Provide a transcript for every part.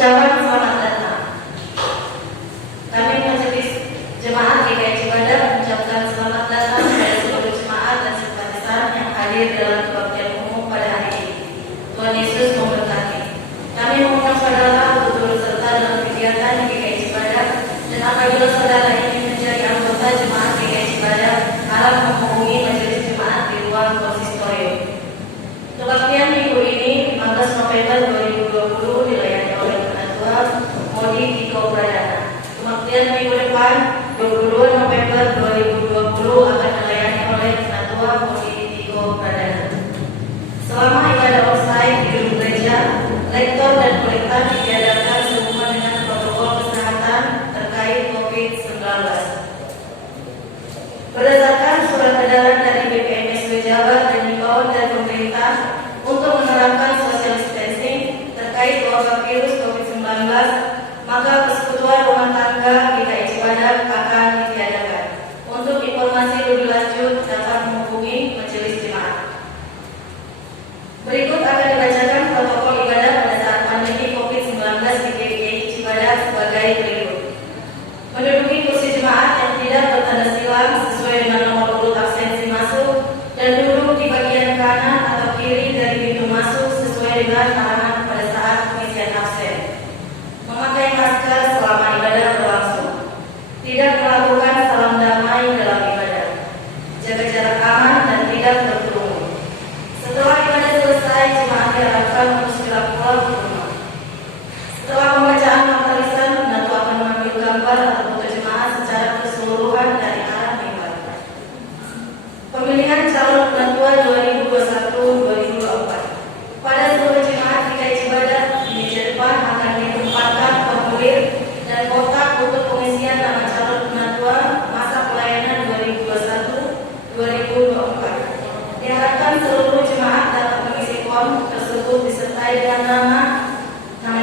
Ucapan selamat datang. Kami Majelis Jemaat GKI Cibadak mengucapkan selamat datang kepada seluruh jemaat dan simpatisan yang hadir dalam kebaktian umum pada hari ini. Tuhan Yesus memberkati. Kami memohon saudara untuk turut serta dalam kegiatan GKI Cibadak, dan apabila saudara ingin menjadi anggota jemaat GKI Cibadak, harap menghubungi Majelis Jemaat di ruang konsistorium. Kebaktian minggu ini 15 November 2020 dilayani oleh Penatua Modi Tiko Pradana. Kebaktian minggu depan 22 November 2020 akan dilayani oleh Penatua Modi Tiko Pradana. Selama ibadah onsite di gedung gereja, lektor dan kolektan diadakan sehubungan dengan protokol kesehatan terkait COVID-19. Berdasarkan surat edaran dari BPMSW Jabar dan himbauan dari pemerintah untuk menerapkan social distancing terkait wabah virus COVID-19, maka persekutuan rumah tangga GKI Cibadak akan ditiadakan. Untuk informasi lebih lanjut dapat menghubungi Majelis Jemaat. Berikut akan dibacakan protokol ibadah pada saat pandemi COVID-19 di GKI Cibadak sebagai berikut. Menduduki kursi jemaat yang tidak bertanda silang sesuai dengan nomor urut absensi masuk, dan duduk di bagian kanan atau kiri dari pintu masuk sesuai dengan arahan pada saat pengisian absen. Memakai masker selama ibadah berlangsung. Tidak melakukan salam damai dalam ibadah. Jaga jarak aman dan tidak berkerumun. Setelah ibadah selesai, jemaat diharapkan untuk segera pulang ke rumah. Setelah pembacaan nota lisan, Penatua akan mengambil gambar atau foto jemaat secara keseluruhan dari arah mimbar. Pemilihan calon Penatua 2021-2024. Pada seluruh jemaat GKI Cibadak, di meja depan akan ditempatkan formulir dan kotak untuk pengisian nama calon Penatua masa pelayanan 2021-2024. Diharapkan seluruh jemaat dapat mengisi form tersebut disertai dengan nama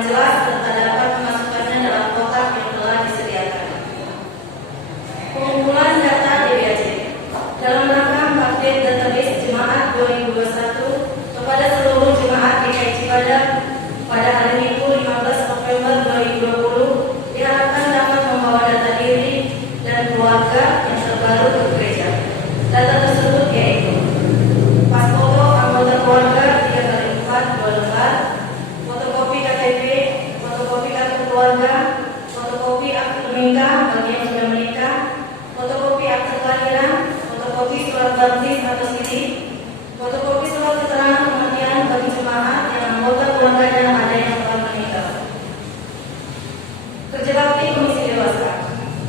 jelas serta dapat memasukkannya dalam kotak yang telah disediakan. Pengumpulan data DBAJ dalam rangka update database jemaat 2021 kepada seluruh jemaat GKI Cibadak pada hari Minggu 15 November 2020 diharapkan dapat membawa data diri dan keluarga yang terbaru ke gereja. Data tersebut yaitu pas foto anggota keluarga 3x4 2 lembar, fotokopi KTP, fotokopi kartu keluarga, fotokopi akte nikah bagi yang sudah menikah, fotokopi akte kelahiran, fotokopi surat baptis atau CD, fotokopi surat keterangan kematian bagi jemaat yang anggota keluarganya ada yang telah meninggal. Kerja bakti Komisi Dewasa.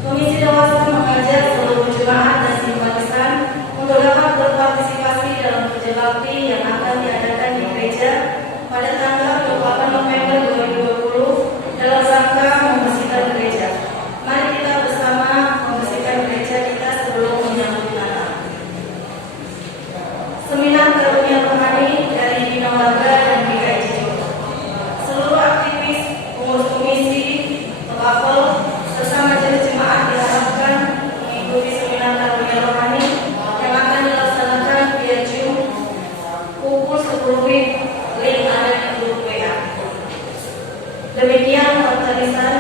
Komisi Dewasa mengajak seluruh jemaat dan simpatisan untuk dapat berpartisipasi dalam kerja bakti yang akan diadakan di gereja pada tanggal 28 November 2020 dalam rangka membersihkan gereja. Mari kita bersama membersihkan gereja kita sebelum menyambut Natal. Seminar Karunia Rohani dari Bina Warga dan GKI Cibadak. Seluruh aktivis, pengurus komisi, pekapel, serta majelis jemaat diharapkan mengikuti seminar Karunia Rohani yang akan dilaksanakan via Zoom pukul 10 WIB. Link ada di grup WA. Demikian nota lisan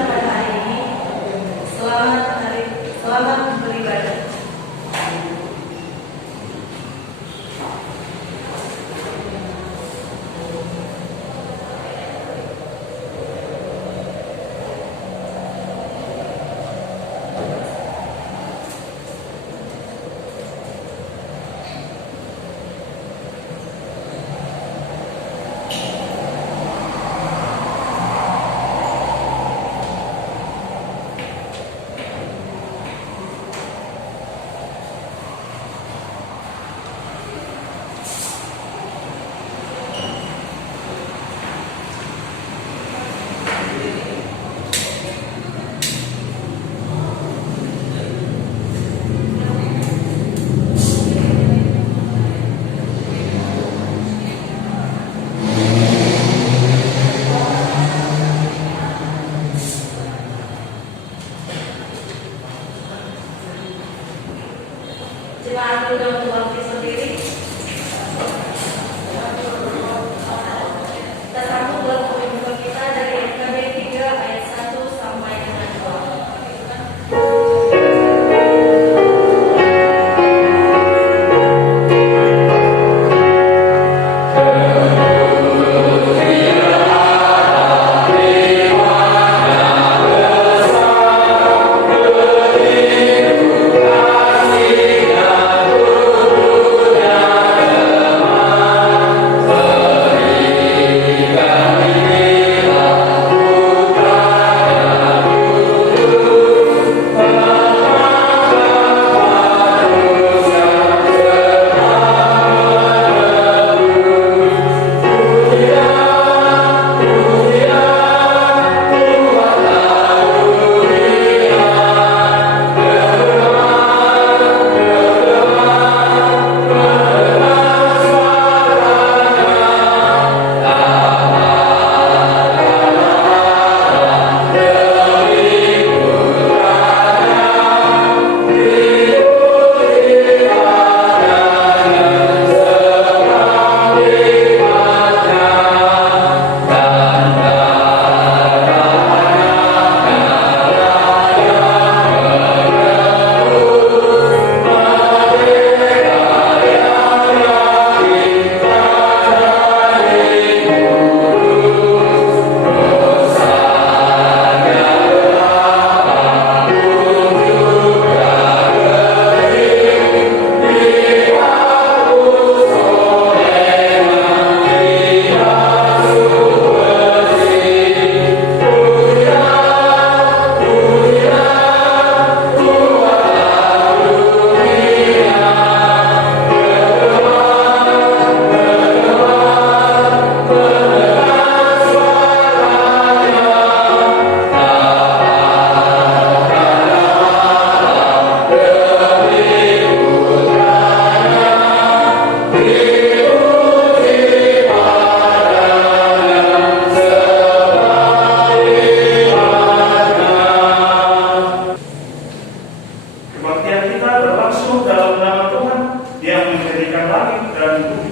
dan bumi.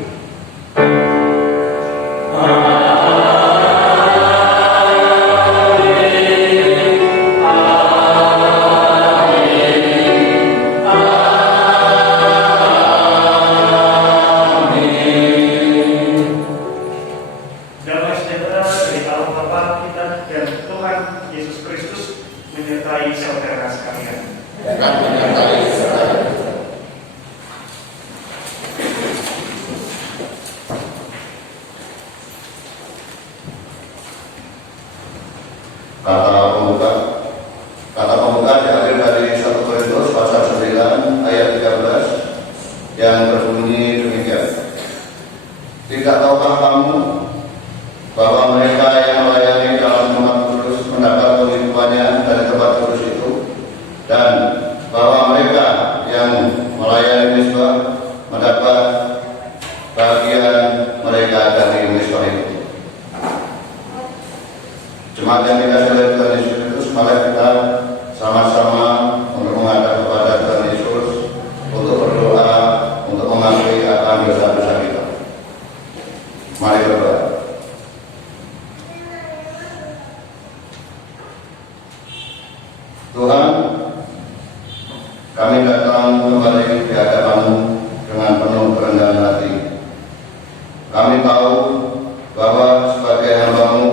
Damai sejahtera dari Allah Bapa kita dan Tuhan Yesus Kristus menyertai saudara sekalian. Kata pembuka diambil dari 1 Korintus pasal 9 ayat 13 yang berbunyi demikian. Tidak tahukah kamu bahwa mereka yang melayani dalam tempat kudus mendapat penghidupannya dari tempat kudus itu, dan bahwa mereka yang melayani mezbah mendapat bagian mereka dari mezbah itu. Jemaat yang dikasihi oleh Tuhan Yesus Kristus, mari kita sama-sama untuk menghadap kepada Tuhan Yesus untuk berdoa untuk mengampuni akan dosa-dosa kita. Mari berdoa. Tuhan, kami datang kembali di hadapan-Mu dengan penuh kerendahan hati. Kami tahu bahwa sebagai hamba-Mu,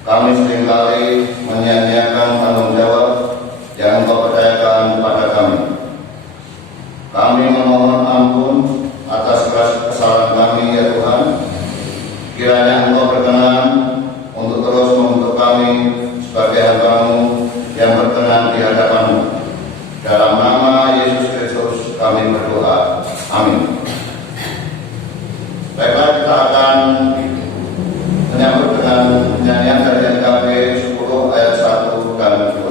kami seringkali menyia-nyiakan tanggung jawab yang Engkau percayakan kepada kami. Kami memohon ampun atas kesalahan kami, ya Tuhan. Kiranya Engkau berkenan untuk terus membentuk kami sebagai hamba-Mu yang berkenan di hadapan-Mu. Dalam nama Yesus Kristus kami berdoa. Amin. Baiklah, kita akan menyambut dengan nyanyian dari NKB 10 ayat 1 dan 2.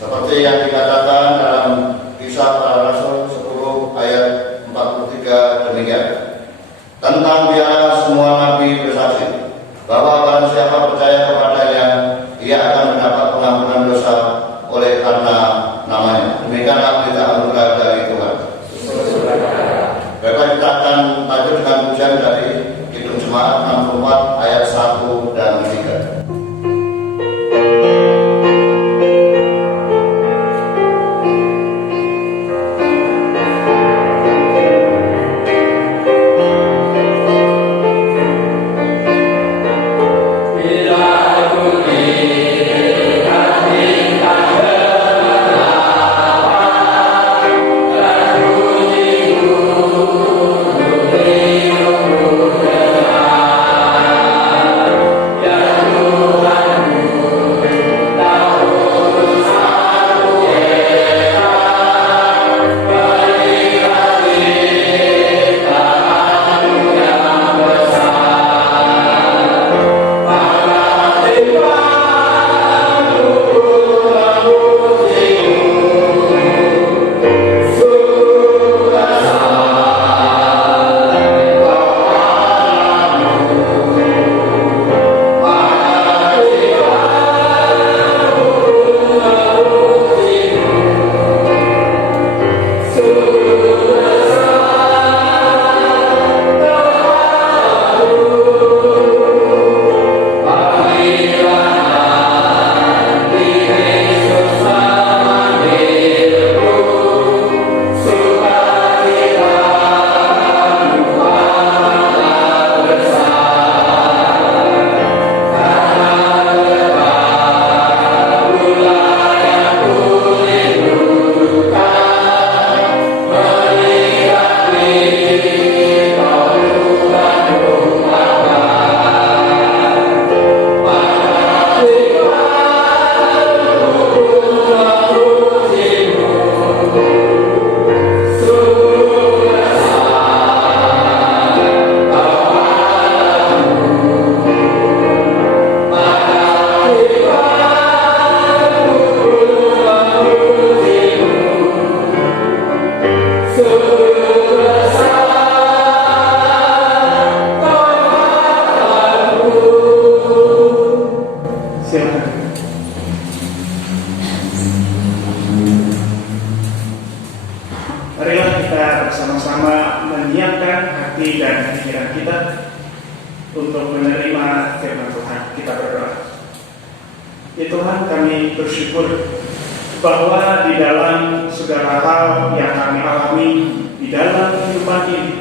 seperti yang dikatakan dalam Kisah Para Rasul 10 ayat 43 demikian. Tentang dia semua nabi bersaksi bahwa barang siapa percaya kepadanya, ia akan mendapat pengampunan dosa oleh karena namanya. Demikianlah berita anugerah dari Tuhan. Bapak kita akan lanjut dengan pujian dari Kidung Jemaat 64 ayat 1 dan 3. Marilah kita bersama-sama menyiapkan hati dan pikiran kita untuk menerima firman Tuhan. Kita berdoa. Ya Tuhan, kami bersyukur bahwa di dalam segala hal yang kami alami di dalam kehidupan ini,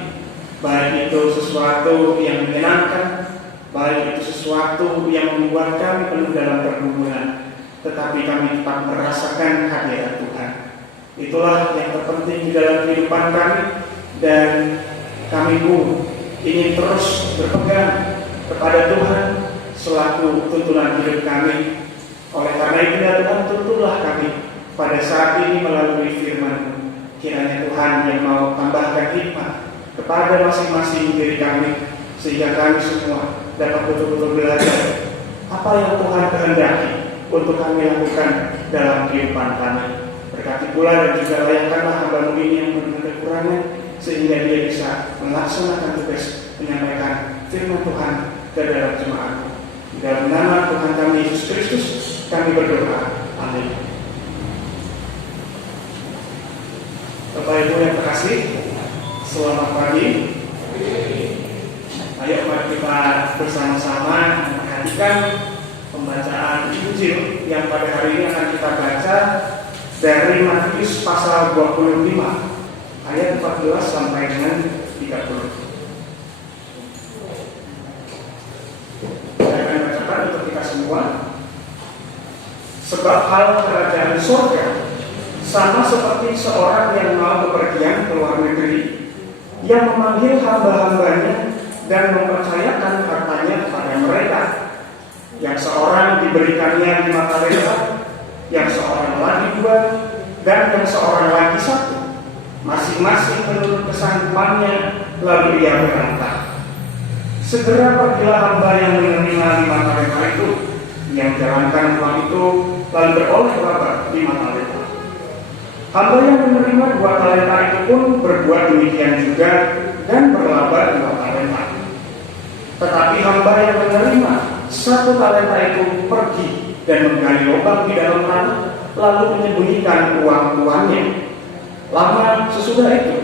baik itu sesuatu yang menyenangkan, baik itu sesuatu yang membuat kami penuh dalam pergumulan, tetapi kami tetap merasakan hadirat Tuhan. Itulah yang terpenting di dalam kehidupan kami, dan kami pun ingin terus berpegang kepada Tuhan selaku tuntunan hidup kami. Oleh karena itu ya Tuhan, tuntunlah kami pada saat ini melalui firman-Mu. Kiranya Tuhan yang mau tambahkan hikmat kepada masing-masing diri kami, sehingga kami semua dapat betul-betul belajar apa yang Tuhan kehendaki untuk kami lakukan dalam kehidupan kami. Berkati pula dan juga layakkanlah hamba-Mu ini yang memiliki kekurangan, sehingga dia bisa melaksanakan tugas menyampaikan firman Tuhan ke dalam jemaat-Mu. Di dalam nama Tuhan kami Yesus Kristus kami berdoa. Amin. Bapak Ibu yang terkasih, selamat pagi. Ayo mari kita bersama-sama memperhatikan pembacaan Injil yang pada hari ini akan kita baca dari Matius pasal 25 ayat 14 sampai dengan 30. Saya akan bacakan untuk kita semua. Sebab hal kerajaan surga sama seperti seorang yang mau bepergian ke luar negeri, yang memanggil hamba-hambanya dan mempercayakan hartanya kepada mereka. Yang seorang diberikannya 5 talenta, yang seorang lagi 2, dan yang seorang lagi 1, masing-masing menurut kesanggupannya, lalu ia berangkat. Segera pergilah hamba yang menerima 5 talenta itu, yang menjalankan uang itu, lalu beroleh laba 5 talenta. Hamba yang menerima 2 talenta itu pun berbuat demikian juga, dan berlaba 2 talenta. Tetapi hamba yang menerima 1 talenta itu pergi dan menggali lubang di dalam tanah, lalu menyembunyikan uang tuannya. Lama sesudah itu,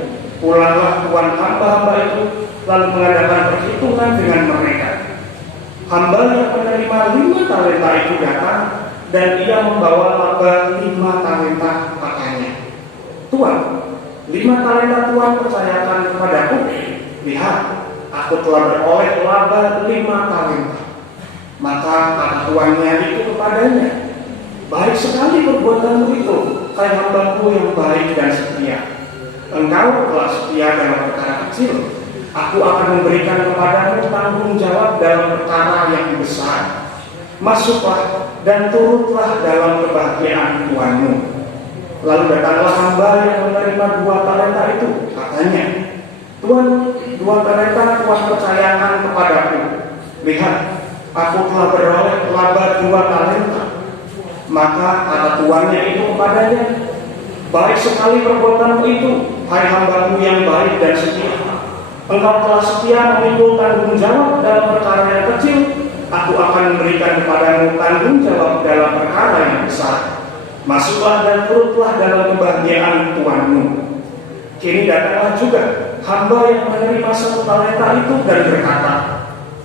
pulanglah tuan hamba-hamba itu, lalu mengadakan perhitungan dengan mereka. Hamba yang menerima 5 talenta itu datang, dan ia membawa laba 5 talenta, katanya. Tuan, 5 talenta Tuhan percayakan kepadaku. Lihat, aku telah beroleh laba 5 talenta. Maka kata tuannya itu kepadanya, baik sekali perbuatanmu itu, hai hambaku yang baik dan setia. Engkau telah setia dalam perkara kecil, aku akan memberikan kepadamu tanggung jawab dalam perkara yang besar. Masuklah dan turutlah dalam kebahagiaan Tuanmu. Lalu datanglah hamba yang menerima 2 talenta itu, katanya, Tuan, 2 talenta Tuhan percayakan kepadaku. Lihat, aku telah beroleh laba 2 talenta. Maka kata tuannya itu kepadanya, baik sekali perbuatanmu itu, hai hambaku yang baik dan setia. Engkau telah setia memikul tanggung jawab dalam perkara yang kecil, aku akan memberikan kepadamu tanggung jawab dalam perkara yang besar. Masuklah dan turutlah dalam kebahagiaan Tuanmu. Kini datanglah juga hamba yang menerima 1 talenta itu dan berkata,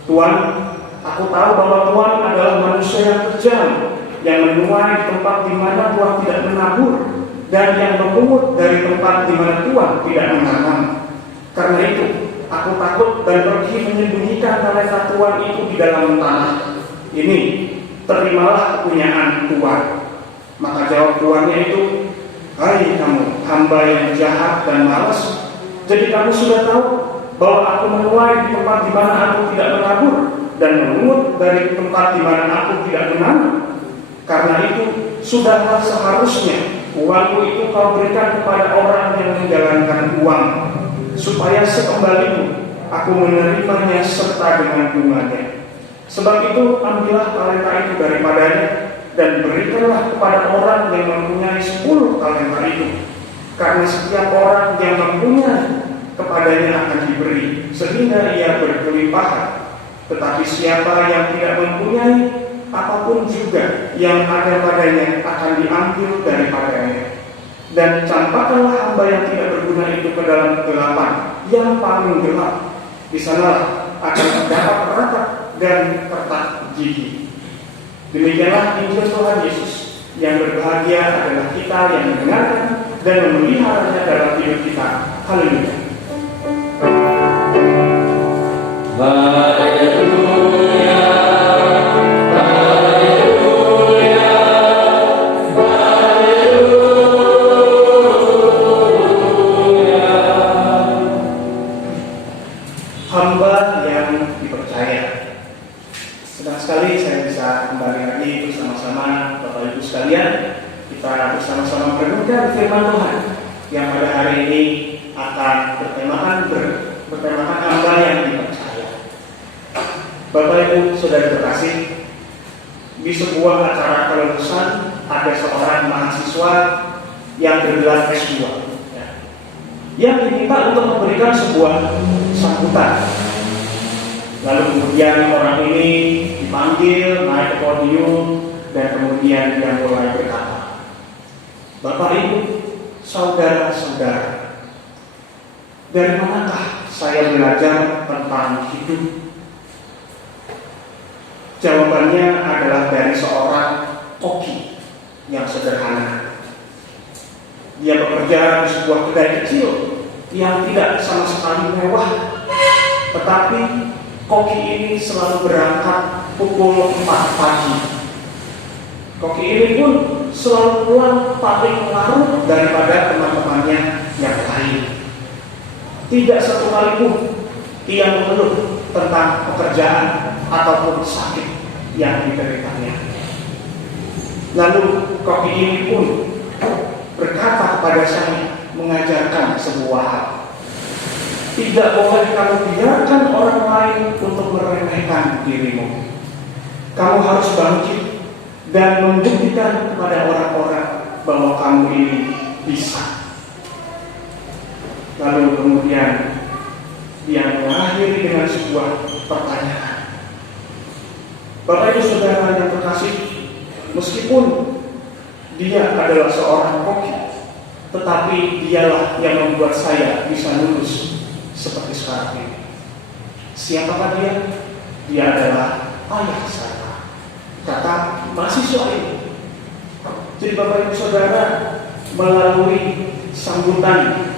Tuan, aku tahu bahwa Tuan adalah manusia yang kejam, yang menuai di tempat di mana Tuhan tidak menabur, dan yang memungut dari tempat di mana Tuhan tidak menanam. Karena itu, aku takut dan pergi menyembunyikan talenta Tuhan itu di dalam tanah. Ini, terimalah kepunyaan Tuhan. Maka jawab tuannya itu, hai kamu, hamba yang jahat dan malas. Jadi kamu sudah tahu bahwa aku menuai di tempat di mana aku tidak menabur, dan memungut dari tempat di mana aku tidak menanam. Karena itu, sudahlah seharusnya uangmu itu kau berikan kepada orang yang menjalankan uang, supaya sekembaliku aku menerimanya serta dengan bunganya. Sebab itu, ambillah talenta itu daripadanya, dan berikanlah kepada orang yang mempunyai 10 talenta itu. Karena setiap orang yang mempunyai, kepadanya akan diberi, sehingga ia berkelimpahan. Tetapi siapa yang tidak mempunyai, apapun juga yang ada padanya akan diambil daripadanya. Dan campakkanlah hamba yang tidak berguna itu ke dalam kegelapan yang paling gelap. Di sanalah akan terdapat ratap dan retak gigi. Demikianlah Injil Tuhan Yesus. Yang berbahagia adalah kita yang mendengarkan dan memeliharanya dalam hidup kita. Haleluya. Haleluya. Hamba yang dipercaya. Senang sekali saya bisa kembali lagi bersama-sama Bapak Ibu sekalian. Kita bersama-sama merenungkan firman Tuhan yang pada hari ini akan bertemakan hamba yang dipercaya. Bapak Ibu Saudara terkasih, di sebuah acara kelulusan ada seorang mahasiswa yang bergelar S2 yang diminta untuk memberikan sebuah sambutan. Lalu kemudian orang ini dipanggil naik ke podium dan kemudian dia mulai berkata, Bapak Ibu, saudara-saudara, dari manakah saya belajar tentang hidup? Jawabannya adalah dari seorang koki yang sederhana. Dia bekerja di sebuah kedai kecil yang tidak sama sekali mewah, tetapi koki ini selalu berangkat pukul 4 pagi. Koki ini pun selalu pulang paling larut daripada teman-temannya yang lain. Tidak satu kali pun ia mengeluh tentang pekerjaan ataupun sakit yang dideritanya. Lalu koki ini pun berkata kepada saya, mengajarkan sebuah hal. Tidak boleh kamu biarkan orang lain untuk meremehkan dirimu. Kamu harus bangkit dan membuktikan kepada orang-orang bahwa kamu ini bisa. Lalu kemudian dia mengakhiri dengan sebuah pertanyaan. Bapak Ibu Saudara yang terkasih, meskipun dia adalah seorang koki, tetapi dialah yang membuat saya bisa lulus seperti sekarang ini. Siapakah dia? Dia adalah ayah saya, kata mahasiswa ini. Jadi Bapak Ibu Saudara, melalui sambutan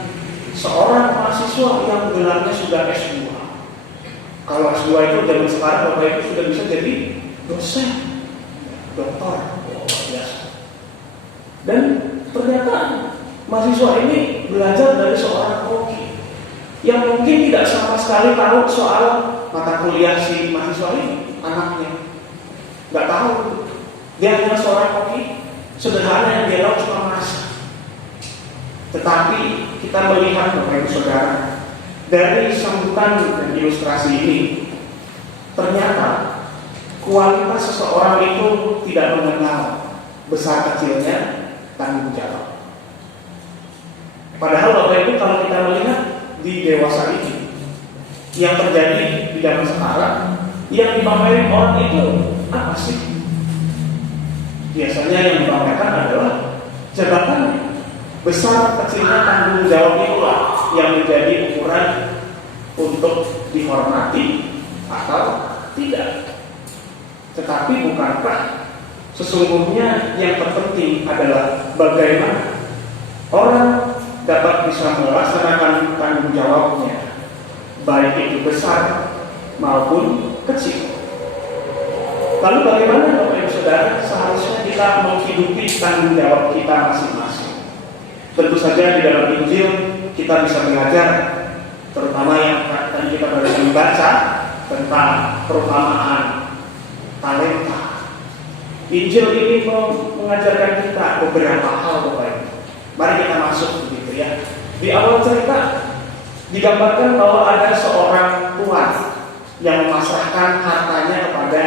seorang mahasiswa yang gelarnya sudah S2. Kalau S2 itu zaman sekarang Bapak Ibu sudah bisa jadi dosen, doktor, biasa. Dan ternyata mahasiswa ini belajar dari seorang koki yang mungkin tidak sama sekali tahu soal mata kuliah si mahasiswa ini, anaknya nggak tahu. Dia hanya seorang koki sederhana yang dia tahu cuma masak. Tetapi kita melihat Bapak Ibu Saudara, dari sambutan dan ilustrasi ini, ternyata kualitas seseorang itu tidak mengenal besar kecilnya tanggung jawab. Padahal Bapak Ibu, kalau kita melihat di dewasa ini, yang terjadi di zaman sekarang, yang dipamerin orang itu apa sih? Biasanya yang dipamerkan adalah jabatan. Besar kecilnya tanggung jawab itulah yang menjadi ukuran untuk dihormati atau tidak. Tetapi bukankah sesungguhnya yang terpenting adalah bagaimana orang dapat bisa melaksanakan tanggung jawabnya, baik itu besar maupun kecil. Lalu bagaimana Bapak Ibu Saudara seharusnya kita menghidupi tanggung jawab kita masing-masing? Tentu saja di dalam Injil kita bisa belajar, terutama yang tadi kita baru membaca tentang perumpamaan talenta. Injil ini mengajarkan kita beberapa hal, Bapak Ibu. Mari kita masuk begitu ya. Di awal cerita digambarkan bahwa ada seorang tuan yang memasrahkan hartanya kepada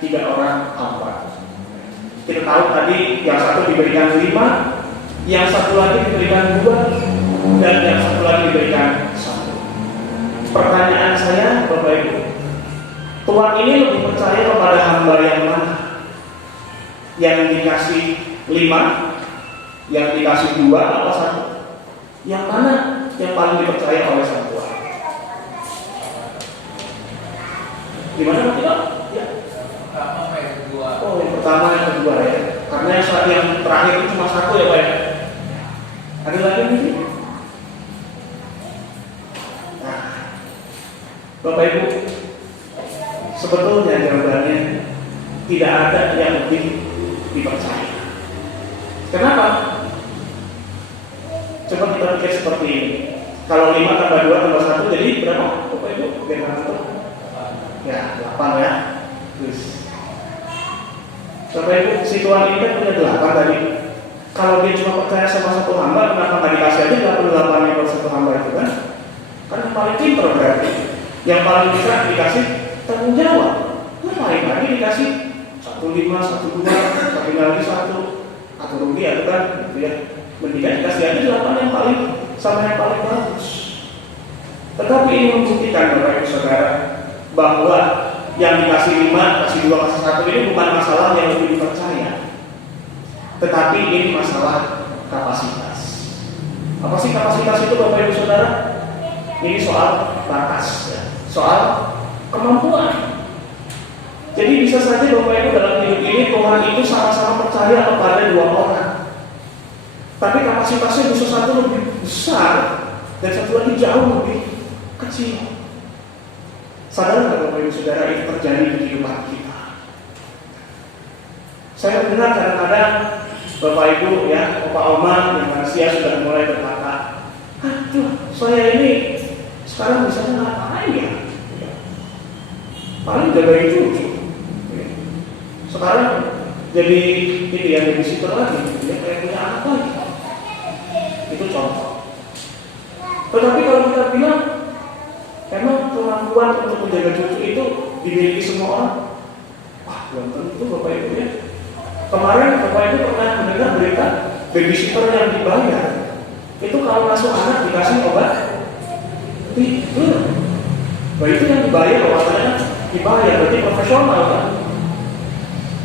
3 orang hamba. Kita tahu tadi yang satu diberikan 5, yang satu lagi diberikan 2, dan yang satu lagi diberikan 1. Pertanyaan saya, Bapak Ibu, tuan ini lebih percaya kepada hamba yang mana? Yang dikasih 5, yang dikasih 2, atau 1? Yang mana yang paling dipercaya oleh sang tuan? Gimana Pak Tito? Ya. Oh, yang pertama, yang kedua ya. Karena yang terakhir itu cuma 1 ya Pak ya. Ada lagi nih? Nah, Bapak Ibu, sebetulnya jawabannya tidak ada yang lebih dipercaya. Kenapa? Coba kita pikir seperti ini. Kalau 5 tambah 2 tambah 1 jadi berapa? Bapak Ibu, bagaimana itu? Ya, 8 ya. Terus Bapak Ibu, si tuan ini kan punya 8 tadi. Kalau dia cuma percaya sama 1 hamba, kenapa nggak dikasih aja 88 ekor 1 hamba itu kan? Kan yang paling pintar berarti. Yang paling bisa dikasih tanggung jawab. Ngapain lagi dikasih 1,5, 1,2, tapi lagi 1 atau rugi atau kan? Gitu ya. Mendingan dikasih aja 8 yang paling sama yang paling bagus. Tetapi ini membuktikan Bapak Ibu Saudara bahwa yang dikasih 5, kasih 2, kasih 1 ini bukan masalah yang lebih dipercaya, tetapi ini masalah kapasitas. Apa sih kapasitas itu Bapak Ibu Saudara? Ini soal batas ya. Soal kemampuan. Jadi bisa saja Bapak Ibu dalam hidup ini Tuhan itu sama-sama percaya kepada 2 orang, tapi kapasitasnya bisa satu lebih besar dan satu lagi jauh lebih kecil. Sadar nggak Bapak Ibu Saudara ini terjadi di kehidupan kita? Saya mendengar kadang-kadang Bapak Ibu ya, Bapak Oma yang manusia sudah mulai berkata, aduh, saya ini sekarang bisa ngapain ya? Paling jagain cucu. Sekarang jadi ini ya, babysitter lagi, dia kayak punya anak lagi. Itu contoh. Tetapi kalau kita bilang, emang kemampuan untuk menjaga cucu itu dimiliki semua orang? Wah, belum tentu Bapak Ibu ya. Kemarin Bapak Ibu pernah mendengar berita babysitter yang dibayar itu kalau masuk anak dikasih obat tidur. Nah itu yang dibayar katanya dibayar, berarti profesional kan?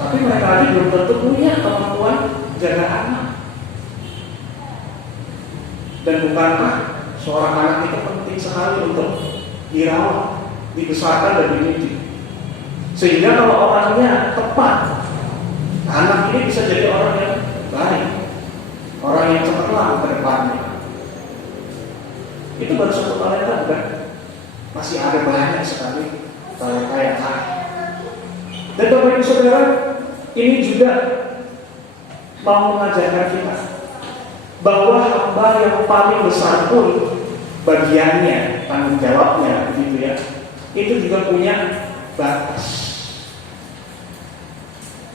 Tapi mereka aja belum tentu punya kemampuan jaga anak. Dan bukankah seorang anak itu penting sekali untuk dirawat, dibesarkan dan dididik. Sehingga kalau orangnya tepat, anak ini bisa jadi orang yang baik, orang yang cemerlang ke depannya. Itu baru satu talenta, bukan? Masih ada banyak sekali talenta yang lain. Dan Bapak Ibu Saudara, ini juga mau mengajarkan kita bahwa hamba yang paling besar pun bagiannya, tanggung jawabnya, gitu ya, itu juga punya batas.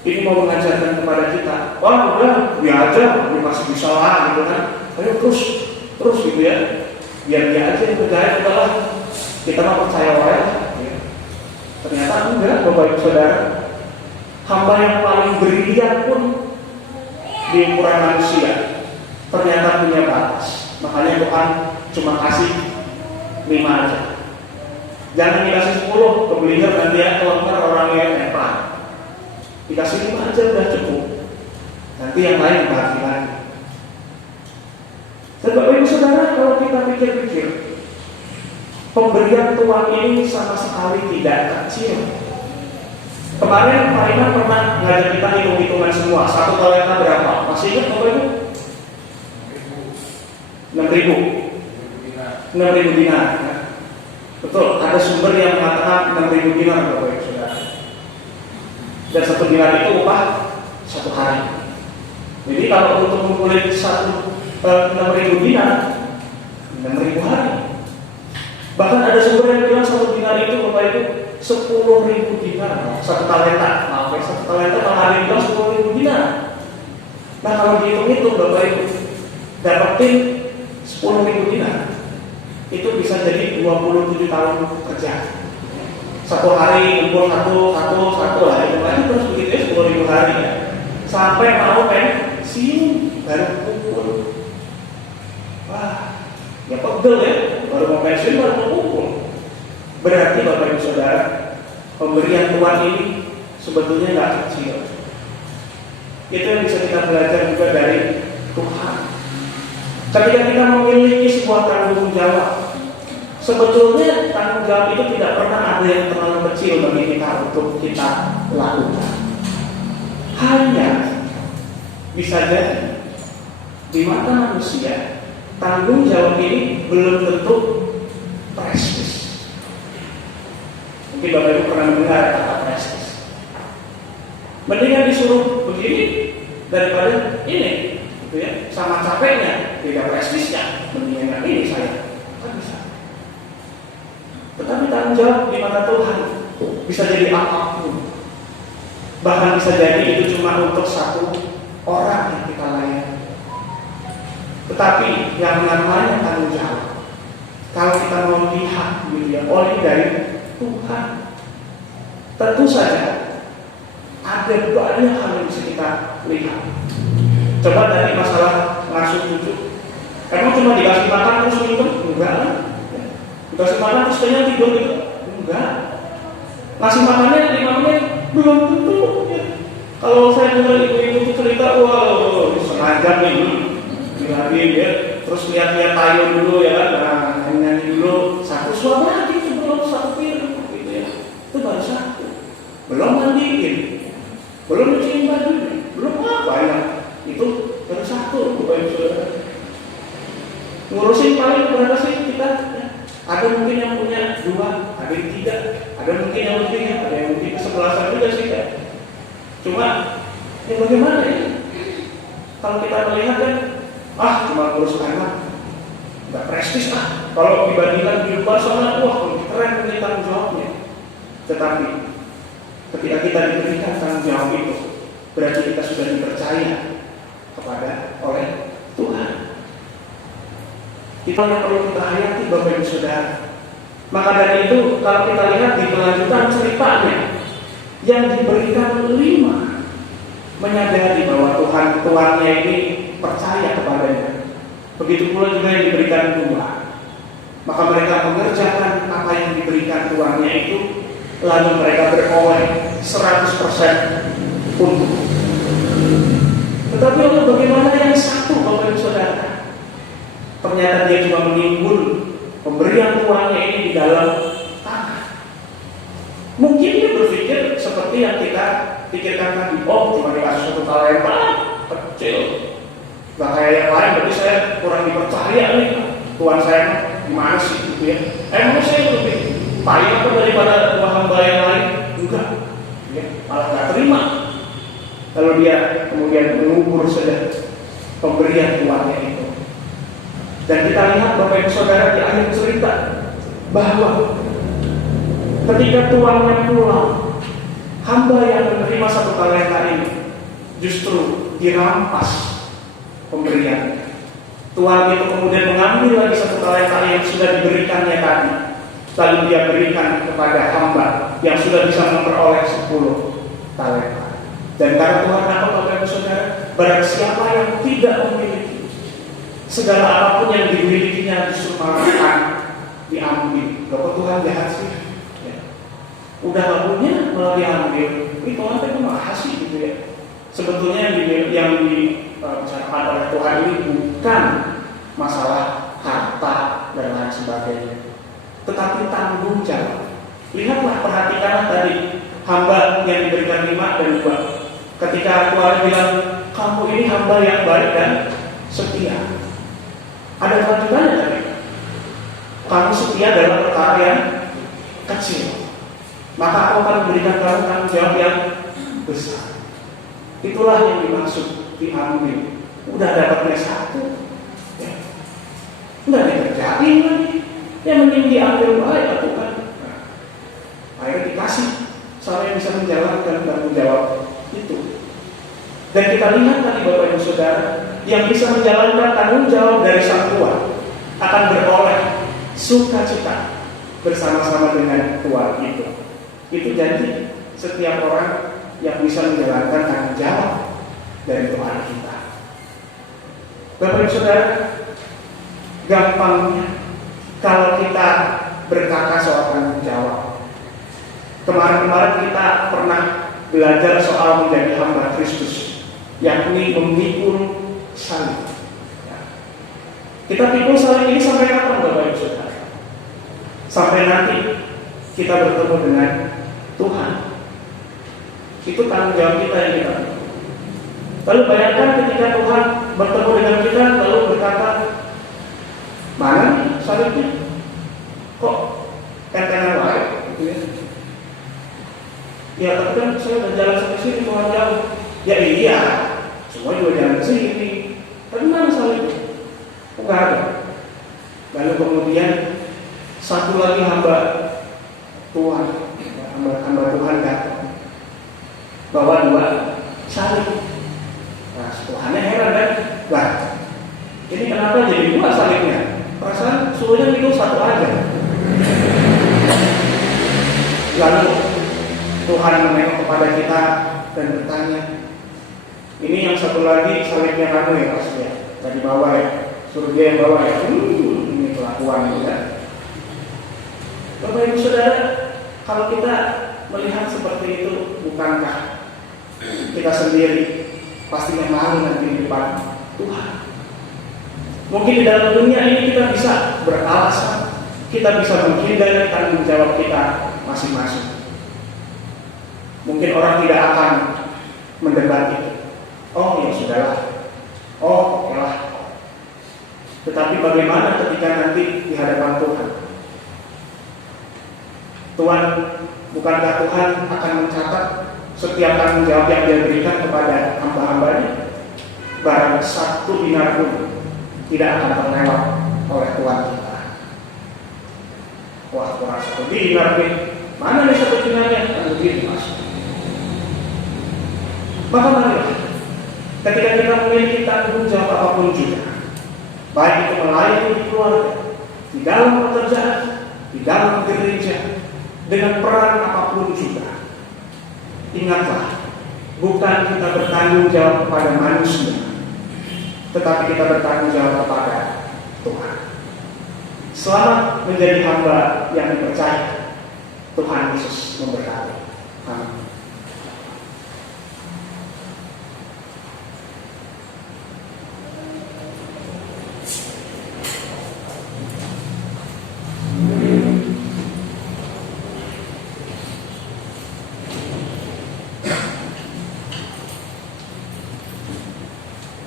Ini mau mengajarkan kepada kita, wah udah, dia aja, dia masih bisa lah, gitu kan. Ayo terus gitu ya, biar dia aja yang berjaya, udahlah, kita mau percaya orang. Ya. Ternyata enggak, Bapak Ibu Saudara, hamba yang paling brilian pun di ukuran manusia ternyata punya batas. Makanya Tuhan cuma kasih 5 aja. Jangan dikasih 10, keblinger nanti ya kelengkar orangnya tempel. Dikasih 5 aja udah cukup. Nanti yang lain dibagi lagi. Dan Bapak Ibu Saudara, kalau kita pikir-pikir, pemberian Tuhan ini sama sekali tidak kecil. Kemarin Pak Iman pernah ngajak kita hitung-hitungan semua. Satu talenta berapa? Masih ingat Bapak Ibu? 6.000 dinar. Ya. Betul, ada sumber yang mengatakan 6.000 dinar Bapak Ibu Saudara. Dan 1 dinar itu upah 1 hari. Jadi kalau untuk mengumpulkan 6.000 dinar, 6.000 hari. Bahkan ada sumber yang bilang 1 dinar itu Bapak Ibu 10.000 dinar, 1 talenta. Maaf ya, 1 talenta malah ada yang bilang 10.000 dinar. Nah kalau dihitung-hitung Bapak Ibu dapetin 10.000 dinar, itu bisa jadi 27 tahun kerja. 1 hari kumpul satu lah, itu kan terus begitu ya 10.000 hari ya. Sampai mau pensiun baru kumpul. Wah, ya pegel ya, baru mau pensiun baru mau kumpul. Berarti Bapak Ibu Saudara, pemberian Tuhan ini sebetulnya nggak kecil. Itu yang bisa kita belajar juga dari Tuhan. Ketika kita memiliki sebuah tanggung jawab, sebetulnya tanggung jawab itu tidak pernah ada yang terlalu kecil bagi kita untuk kita lakukan. Hanya bisa jadi di mata manusia tanggung jawab ini belum tentu prestis. Mungkin Bapak Ibu pernah mendengar kata prestis. Mendingan disuruh begini daripada ini, gitu ya. Sama capeknya, beda prestisnya. Mendingan ini saya kan bisa. Tetapi tanggung jawab di mata Tuhan bisa jadi apapun. Bahkan bisa jadi itu cuma untuk 1 orang yang kita layani. Tetapi yang namanya tanggung jawab, kalau kita mau lihat gitu ya, oleh dari Tuhan, tentu saja ada banyak hal yang bisa kita lihat. Coba tadi masalah ngasuh cucu, emang cuma dikasih makan terus minum? Enggak lah. Dikasih makan terus kenyang tidur gitu? Enggak. Ngasih makannya 5 menit? Belum tentu ya. Kalau saya dengar ibu-ibu itu cerita, wow, sengaja nih dilakuin ya. Terus lihat-lihat tayo dulu ya kan, nah, nyanyi dulu 1 suara lagi sebelum 1 piring gitu ya. Itu baru 1. Belum mandiin, belum cuciin bajunya, belum apa ya. Itu baru 1 Bapak Ibu Saudara. Ngurusin paling berapa sih kita? Ya. Ada mungkin yang punya 2, ada yang 3, ada mungkin yang lebih, ada yang mungkin kesebelasan juga sih kan. Cuma ya bagaimana ya? Kalau kita melihat kan, cuma ngurus anak, nggak prestis ah. Kalau dibandingkan di luar sana, wah keren punya tanggung jawabnya. Tetapi ketika kita diberikan tanggung jawab itu, berarti kita sudah dipercaya kepada oleh Tuhan. Itu yang perlu kita hayati Bapak Ibu Saudara. Maka dari itu kalau kita lihat di kelanjutan ceritanya, yang diberikan 5 menyadari bahwa Tuhannya ini percaya kepadanya. Begitu pula juga yang diberikan 2. Maka mereka mengerjakan apa yang diberikan Tuhannya itu lalu mereka beroleh 100% untung. Tetapi untuk bagaimana yang satu, Bapak Ibu Saudara? Ternyata dia cuma menimbun pemberian tuannya ini di dalam tanah. Mungkin dia berpikir seperti yang kita pikirkan tadi, oh cuma dikasih satu talenta kecil, nggak kayak yang lain, berarti saya kurang dipercaya nih. Tuhan saya gimana sih gitu ya? Emang saya lebih payah apa daripada dua hamba yang lain? Enggak, ya, malah nggak terima. Lalu dia kemudian mengukur saja pemberian tuannya itu. Dan kita lihat Bapak Ibu Saudara di akhir cerita bahwa ketika tuannya pulang, hamba yang menerima satu talenta ini justru dirampas pemberiannya. Tuan itu kemudian mengambil lagi satu talenta yang sudah diberikannya tadi, lalu dia berikan kepada hamba yang sudah bisa memperoleh 10 talenta. Dan karena Tuhan apa Bapak Ibu Saudara? Barang siapa yang tidak memiliki, segala apapun yang dimilikinya justru malah akan diambil. Bapak Tuhan jahat sih. Ya. Udah gak punya malah diambil. Ini Tuhan itu maha sih gitu ya. Sebetulnya yang dibicarakan oleh Tuhan ini bukan masalah harta dan lain sebagainya, tetapi tanggung jawab. Lihatlah, perhatikanlah tadi hamba yang diberikan 5 dan 2. Ketika Tuhan bilang, kamu ini hamba yang baik dan setia. Ada kelanjutannya tadi. Kamu setia dalam perkara yang kecil, maka aku akan memberikan kamu tanggung jawab yang besar. Itulah yang dimaksud diambil. Udah dapatnya 1, ya. Nggak dikerjain lagi. Yang mending diambil baik atau kan. Nah, akhirnya dikasih sampai bisa menjalankan tanggung jawab itu. Dan kita lihat tadi Bapak Ibu Saudara, yang bisa menjalankan tanggung jawab dari sang tuan akan beroleh sukacita bersama-sama dengan tuan itu. Itu janji setiap orang yang bisa menjalankan tanggung jawab dari Tuhan kita. Bapak Ibu Saudara, gampangnya kalau kita berkata soal tanggung jawab. Kemarin-kemarin kita pernah belajar soal menjadi hamba Kristus, yakni memikul salib. Ya. Kita pikul salib ini sampai kapan Bapak Ibu Saudara? Sampai nanti kita bertemu dengan Tuhan. Itu tanggung jawab kita yang kita pikul. Lalu bayangkan ketika Tuhan bertemu dengan kita, lalu berkata, mana nih salibnya? Kok entengan wae gitu ya? Ya tapi kan saya udah jalan sampai sini Tuhan jauh. Ya iya, semua juga jalan ke sini. Tapi mana salibnya? Enggak ada. Lalu kemudian satu lagi hamba Tuhan, hamba Tuhan datang, bawa 2 salib. Nah, Tuhannya heran kan? Lah, ini kenapa jadi 2 salibnya? Perasaan suruhnya itu 1 aja. Lalu Tuhan menengok kepada kita dan bertanya, ini yang satu lagi salibnya kamu ya pasti ya, tadi bawa ya, suruh dia yang bawa ya. Ini kelakuan itu kan. Bapak Ibu Saudara, kalau kita melihat seperti itu, bukankah kita sendiri pastinya malu nanti di depan Tuhan? Mungkin di dalam dunia ini kita bisa beralasan, kita bisa menghindari tanggung jawab kita masing-masing. Mungkin orang tidak akan mendebat itu. Oh ya sudahlah. Oh oke lah. Tetapi bagaimana ketika nanti di hadapan Tuhan? Tuhan, bukankah Tuhan akan mencatat setiap tanggung jawab yang dia berikan kepada hamba-hambanya? Barang 1 dinar pun tidak akan terlewat oleh Tuhan kita. Wah, kurang 1 dinar nih. Mana nih 1 dinarnya? Kan begitu mas. Maka marilah, ketika kita memiliki tanggung jawab apapun juga, baik itu melayani di keluarga, di dalam pekerjaan, di dalam gereja, dengan peran apapun juga, ingatlah, bukan kita bertanggung jawab kepada manusia, tetapi kita bertanggung jawab kepada Tuhan. Selamat menjadi hamba yang dipercaya. Tuhan Yesus memberkati. Amin.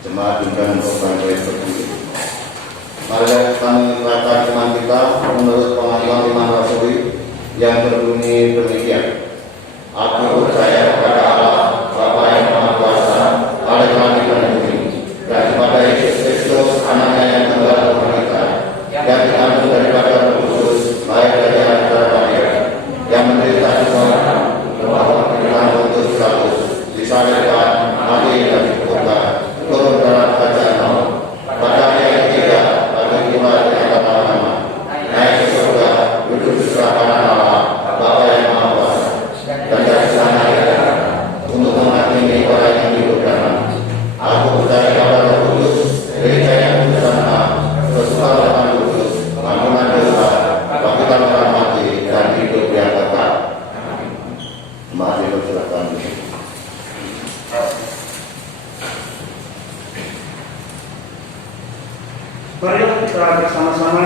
Jemaat dan korban Kristus. Mari kami menyerahkan iman kita menurut pengakuan iman Rasuli yang berbunyi demikian. Aku percaya kepada Allah, Bapa yang Maha Kuasa, pada langit dan bumi, dan kepada Yesus Kristus, Anaknya yang tunggal Tuhan kita, yang dikandung daripada Roh Kudus, baik dari antara Maria, yang menderita di sorga, bahwa dengan Pontius Pilatus, disalibkan, mati dan dikuburkan, turun dalam kerajaan maut. Pada hari yang ketiga, bagi pula di antara nama, naik ke surga, duduk di sebelah kanan Allah, Bapa yang Maha Kuasa, dan dari sana dia untuk menghakimi orang yang hidup dan mati. Aku percaya pada Roh Kudus, gereja yang kudus dan hak, persekutuan kudus, ampunan dosa, kebangkitan orang mati, dan hidup yang kekal. Mari dipersilakan. Marilah kita bersama-sama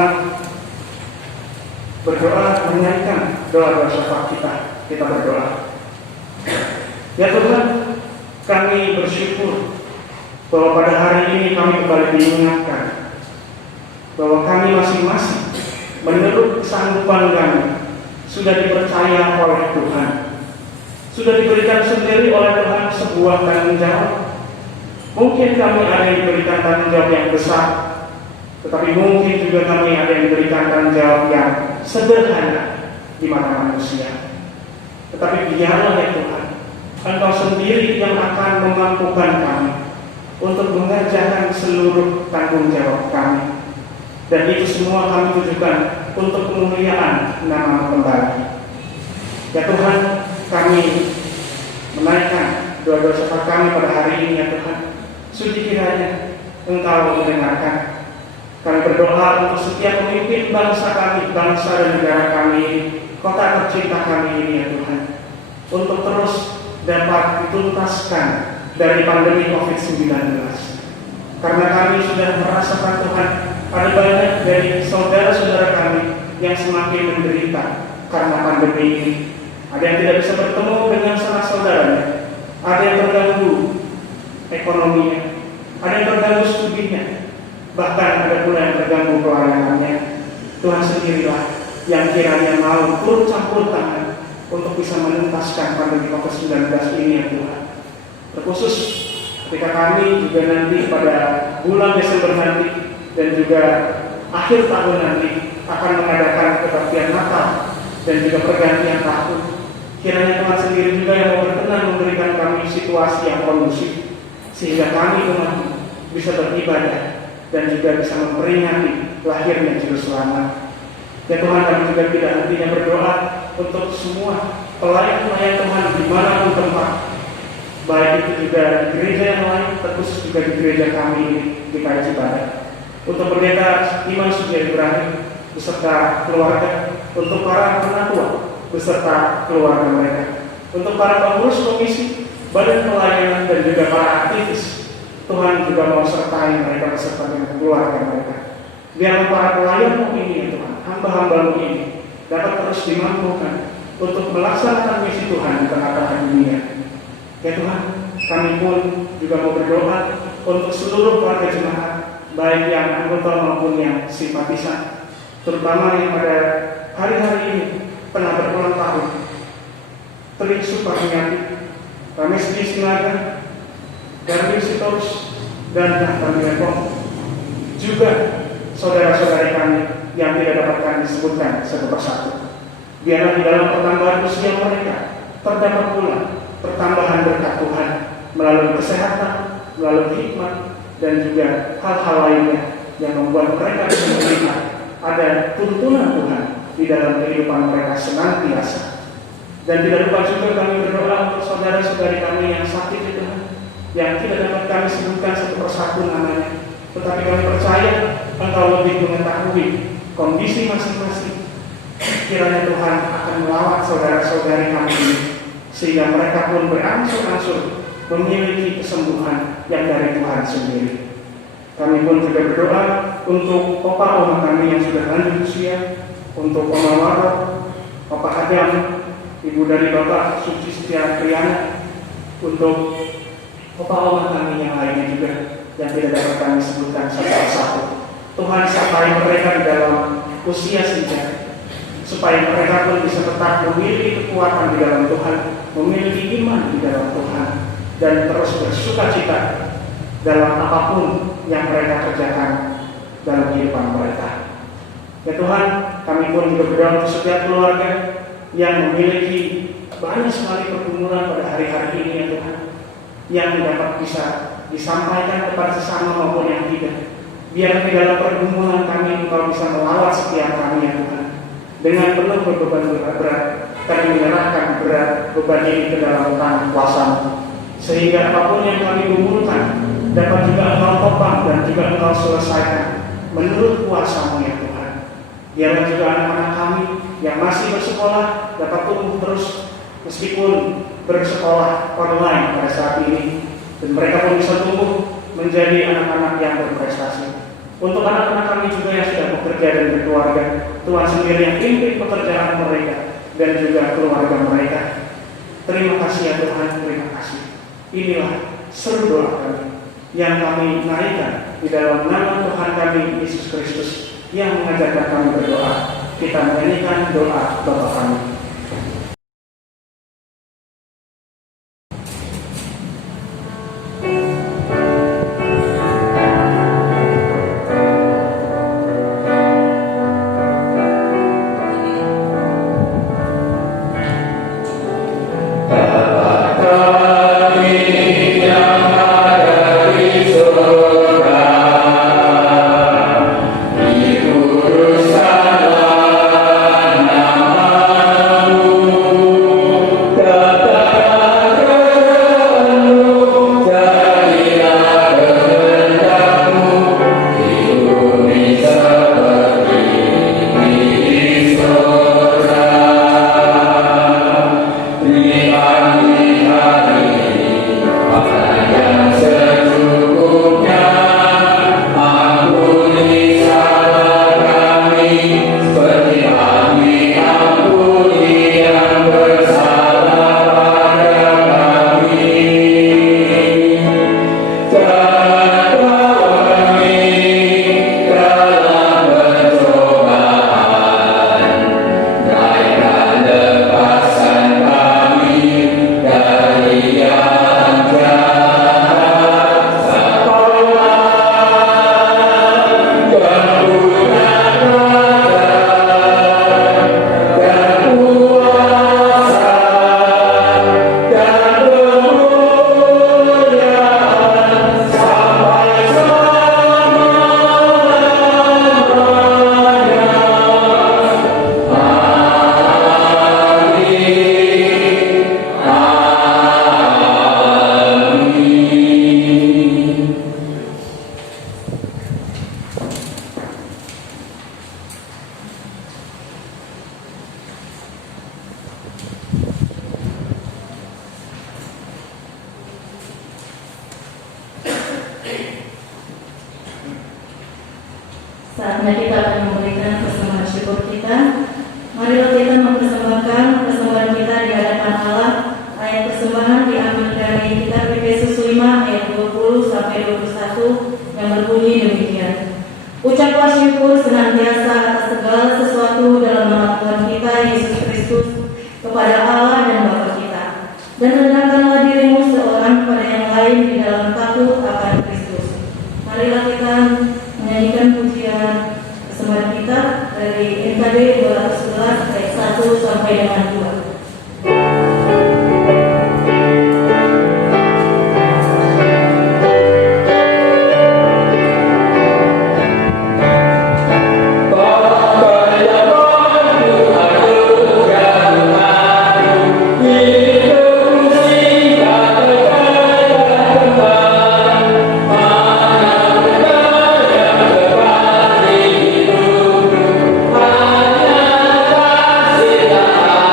berdoa menaikkan doa syafaat kita. Kita berdoa. Ya Tuhan, kami bersyukur bahwa pada hari ini kami kembali diingatkan bahwa kami masing-masing menurut kesanggupan kami sudah dipercaya oleh Tuhan, sudah diberikan sendiri oleh Tuhan sebuah tanggung jawab. Mungkin kami ada yang diberikan tanggung jawab yang besar, tetapi mungkin juga kami ada yang diberikan tanggung jawab yang sederhana di mata manusia. Tetapi biarlah ya Tuhan, Engkau sendiri yang akan memampukan kami untuk mengerjakan seluruh tanggung jawab kami. Dan itu semua kami tujukan untuk kemuliaan nama kembali. Ya Tuhan, kami menaikkan doa-doa syafaat kami pada hari ini ya Tuhan. Sudi kiranya Engkau mendengarkan. Kami berdoa untuk setiap pemimpin bangsa kami, bangsa dan negara kami, kota tercinta kami ini ya Tuhan, untuk terus dapat dituntaskan dari pandemi COVID-19. Karena kami sudah merasakan Tuhan, ada banyak dari saudara-saudara kami yang semakin menderita karena pandemi ini. Ada yang tidak bisa bertemu dengan sanak saudaranya, ada yang terganggu ekonominya, ada yang terganggu studinya, bahkan ada pula yang terganggu pelayanannya. Tuhan sendirilah yang kiranya mau turut campur tangan untuk bisa menuntaskan pandemi COVID-19 ini ya Tuhan. Terkhusus ketika kami juga nanti pada bulan Desember nanti dan juga akhir tahun nanti akan mengadakan kebaktian Natal dan juga pergantian tahun. Kiranya Tuhan sendiri juga yang mau berkenan memberikan kami situasi yang kondusif sehingga kami umat bisa beribadah dan juga bisa memperingati lahirnya Juru Selamat. Ya Tuhan, kami juga tidak hentinya berdoa untuk semua pelayan-pelayan Tuhan dimanapun tempat, baik itu juga di gereja yang lain, terkhusus juga di gereja kami ini di KJ Cibadak. Untuk pendeta Iman Sugeng Ibrahim beserta keluarga, untuk para penatua beserta keluarga mereka, untuk para pengurus komisi, badan pelayanan dan juga para aktivis, Tuhan juga mau sertai mereka beserta dengan keluarga mereka. Biar para pelayan-Mu ini ya Tuhan, hamba-hamba-Mu ini dapat terus dimampukan untuk melaksanakan misi Tuhan di tengah-tengah dunia. Ya Tuhan, kami pun juga mau berdoa untuk seluruh keluarga jemaat, baik yang anggota maupun yang simpatisan, terutama yang pada hari-hari ini tengah berulang tahun. Terik Suparniati, Ramesti Sinaga, Darwin Sitorus, dan Nathan Depok, juga saudara-saudari kami yang tidak dapat disebutkan satu persatu. Biarlah di dalam pertambahan usia mereka terdapat pula pertambahan berkat Tuhan melalui kesehatan, melalui hikmat, dan juga hal-hal lainnya yang membuat mereka bisa melihat ada tuntunan Tuhan di dalam kehidupan mereka senantiasa. Dan tidak lupa juga kami berdoa untuk saudara-saudari kami yang sakit itu, yang tidak dapat kami sebutkan satu persatu namanya, tetapi kami percaya Engkau lebih mengetahui kondisi masing-masing. Kiranya Tuhan akan Tuhan melawat saudara-saudari kami ini, sehingga mereka pun berangsur-angsur memiliki kesembuhan yang dari Tuhan sendiri. Kami pun juga berdoa untuk Bapak Oma kami yang sudah lanjut usia, untuk Oma Waro, Bapak Adam, Ibu dari Bapak Suci Setia Triana, untuk Bapak Oma kami yang lainnya juga yang tidak dapat kami sebutkan satu persatu. Tuhan sertai mereka di dalam usia senja, supaya mereka pun bisa tetap memiliki kekuatan di dalam Tuhan, memiliki iman di dalam Tuhan, dan terus bersuka cita dalam apapun yang mereka kerjakan dalam kehidupan mereka. Ya Tuhan, kami pun juga berdoa untuk setiap keluarga yang memiliki banyak sekali pergumulan pada hari-hari ini ya Tuhan, yang dapat bisa disampaikan kepada sesama maupun yang tidak. Biar di dalam pergumulan kami Engkau bisa melawat setiap kami ya Tuhan. Dengan penuh beban berat, kami menyerahkan berat beban ini ke dalam tangan kuasa-Mu, sehingga apapun yang kami gumulkan dapat juga Engkau topang dan juga Engkau selesaikan menurut kuasa-Mu ya Tuhan. Biarlah juga anak-anak kami yang masih bersekolah dapat tumbuh terus meskipun bersekolah online pada saat ini, dan mereka pun bisa tumbuh menjadi anak-anak yang berprestasi. Untuk anak-anak kami juga yang sudah bekerja dan berkeluarga, Tuhan sendiri yang pimpin pekerjaan mereka dan juga keluarga mereka. Terima kasih ya Tuhan, terima kasih. Inilah seru doa kami yang kami naikkan di dalam nama Tuhan kami Yesus Kristus yang mengajarkan kami berdoa. Kita menyanyikan doa Bapa kami. Saatnya kita akan memberikan persembahan syukur kita. Marilah kita mempersembahkan persembahan kita di hadapan Allah. Ayat persembahan diambil dari kitab Efesus 5 ayat 20 sampai 21 yang berbunyi demikian. Ucaplah syukur senantiasa atas segala sesuatu dalam nama Tuhan kita Yesus Kristus kepada Allah dan Bapa kita. Dan rendahkanlah dirimu seorang kepada yang lain di dalam takut akan Kristus. Marilah kita menyanyikan pujian persembahan kita dari NKD 211 ayat 1 sampai dengan 2. Hanya kasih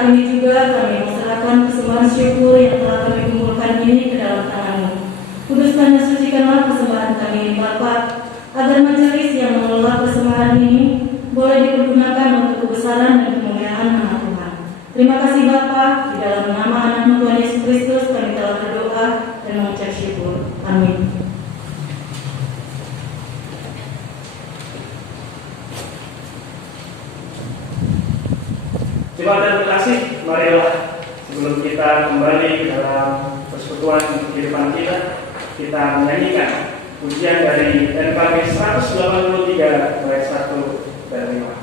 saat ini juga kami menyerahkan persembahan syukur yang telah kami kumpulkan ini ke dalam tangan-Mu. Kuduskan dan sucikanlah persembahan kami ini Bapa, agar majelis yang mengelola persembahan ini boleh dipergunakan untuk kebesaran dan kemuliaan nama Tuhan. Terima kasih Bapa, di dalam nama anak-Mu Tuhan Yesus Kristus kami telah berdoa dan mengucap syukur. Amin. Jemaat dan terkasih, marilah sebelum kita kembali ke dalam persekutuan kehidupan kita menyanyikan pujian dari NKB 183 ayat 1 dan 5.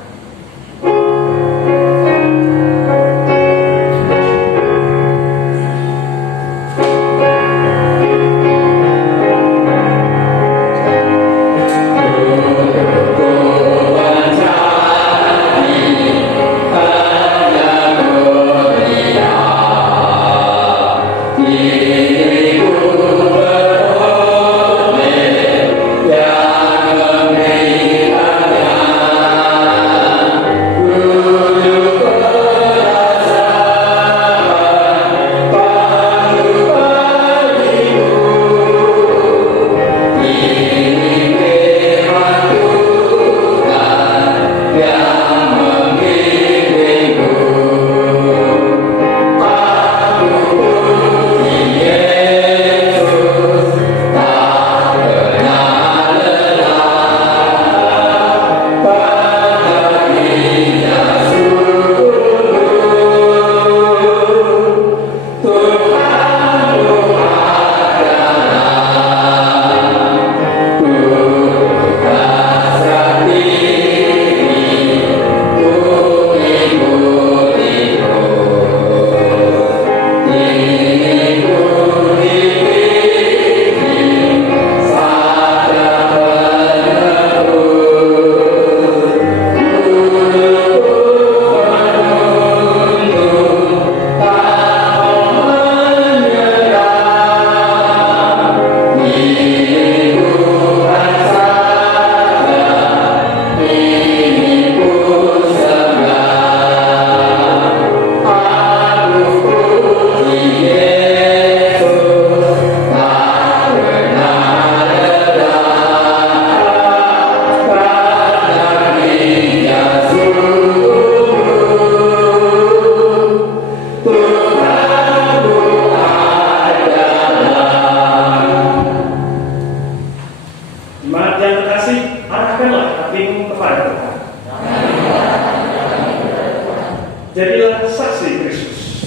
Jadilah saksi Kristus.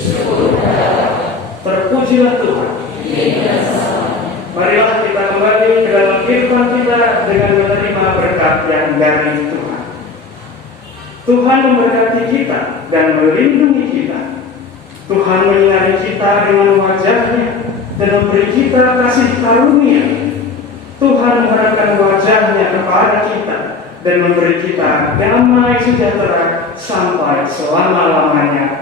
Terpujilah Tuhan. Marilah kita kembali ke dalam kehidupan kita dengan menerima berkat yang dari Tuhan. Tuhan memberkati kita dan melindungi kita. Tuhan menyinari kita dengan wajah-Nya dan memberi kita kasih karunia. Tuhan mengharapkan wajah-Nya kepada kita dan memberi kita damai sejahtera sampai selama-lamanya.